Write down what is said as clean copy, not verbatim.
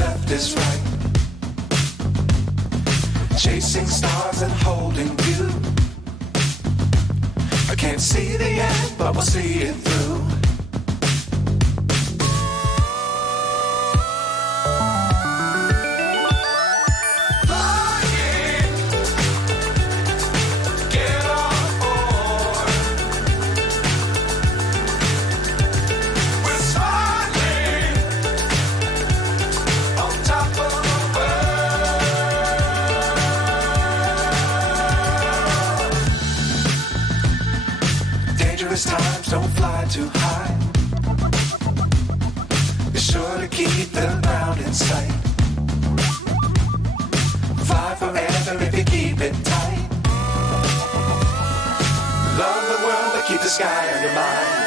left is right. Chasing stars and holding you. I can't see the end, but we'll see it through. Times don't fly too high. Be sure to keep the ground in sight. Fly forever if you keep it tight. Love the world, but keep the sky on your mind.